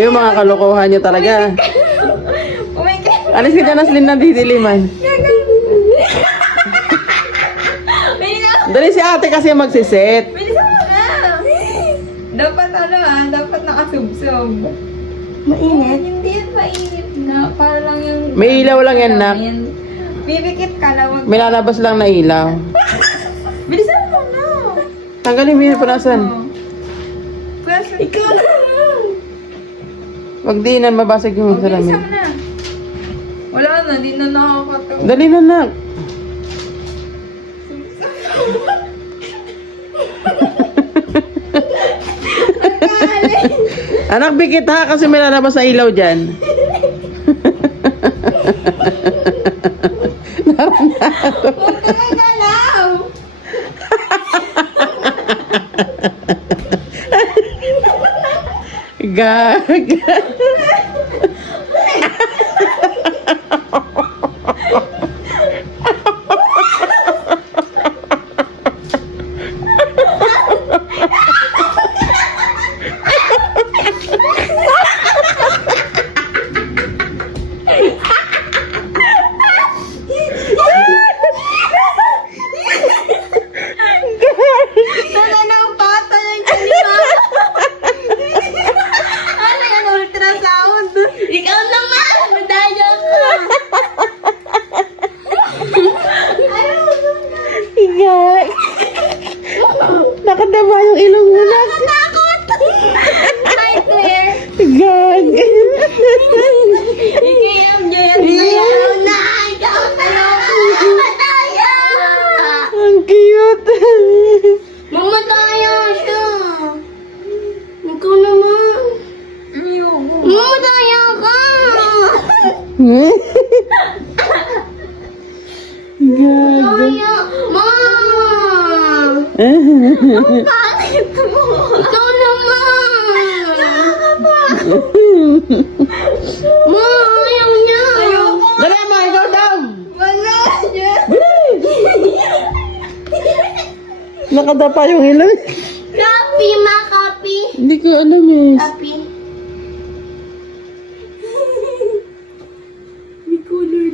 Kayo mga kalokohan nyo talaga. Oh my God. Alis ka dyan, Aslin, na didiliman. Dali si ate kasi magsiset. Bilisan mo na. Dapat dapat nakasubsob. Mainit. Hindi yan mainit na. Para lang yung... May ilaw lang yan, nak. Bibikit ka na. Wag... May lalabas lang na ilaw. Bilisan mo na. Tanggalin mo yun, punasan. Pwede. Ikaw na. Wag di na mabasag yung Bilisan salamin. mo na. Wala na, di na nakakatawa. Dali na, nak. Anak, bikit ha, kasi may lalabas na ilaw dyan. Huwag ka nagalaw. Gag. Tatanang pata yung kanina. Ano yung ultrasound? Ikaw naman. Madaya ka. Gag. Nakadama yung ilong mo, nak. Nightmare. Gag. Ikayam niya yan. Ikaw na. Ikaw na. Madaya. Ang cute. Mamadaya siya. Ikaw naman. Ayoko. Mamadaya ka. Gag. Madaya. Ma. Bakit mo? Ikaw naman. Ma, ayaw niya. Ayoko. Dali mo, ikaw daw. Wala. Yes. Nakadapa yung ilong. Kapi, ma, kapi. Hindi ko alam eh. Kapi.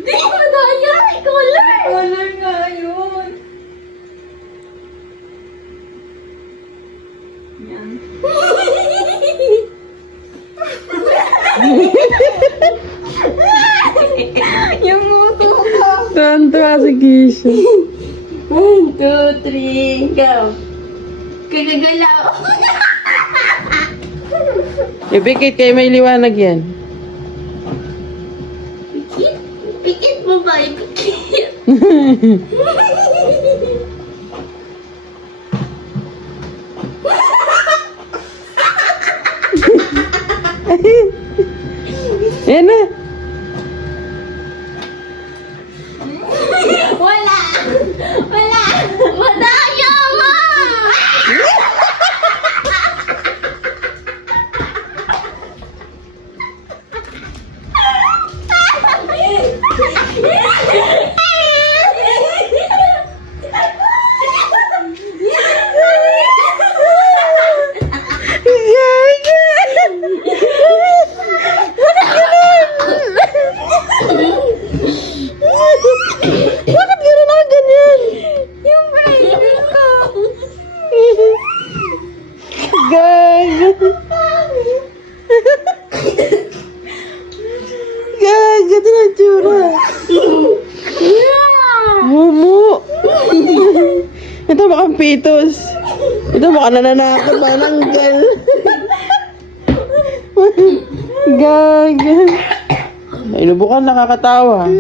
Di madaya. Color. Color nga yun. Yan. Yung nguso ko. Tanto si Keisha. 1, 2, 3, go. Kagagalaw. Ibikit kayo, may liwanag yan. Pikit? Pikit mo ba? Pikit. Yan na. Wala. Wala. Madaya mo. Bakit gano'n ako ganyan? Yung braces ko. Gag. Gag, ito na tsura. Mumu. Ito baka pitos. Ito baka nananakot ba ng gal. Gag. Ay, lubukan nakakatawa.